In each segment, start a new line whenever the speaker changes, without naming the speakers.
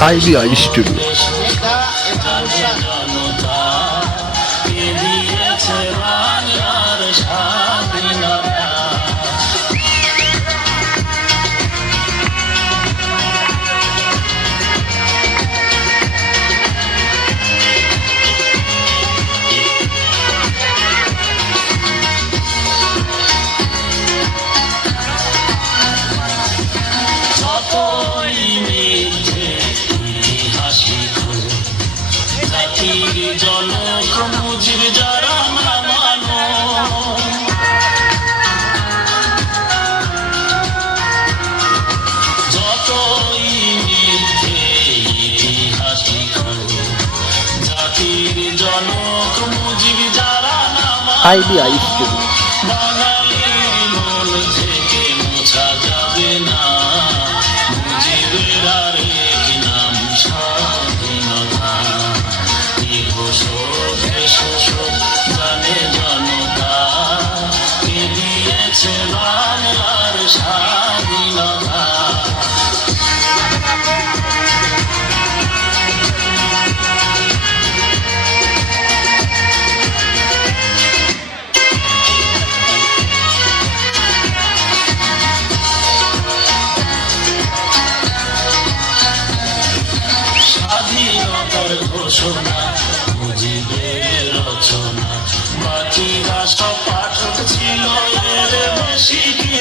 IBI studio
দেশ জানে জনক মুজিব যারা না মানো যতই মিথ্যে ইতিহাস জাতির জনক মুজিব যারা না
আইবিআই স্টুডিও।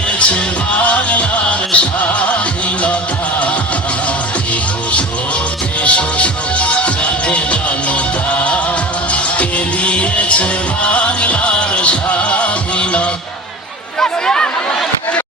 দিয়েছে বাংলার স্বাধীনতা জনতা কে দিয়েছে বাংলার স্বাধীনতা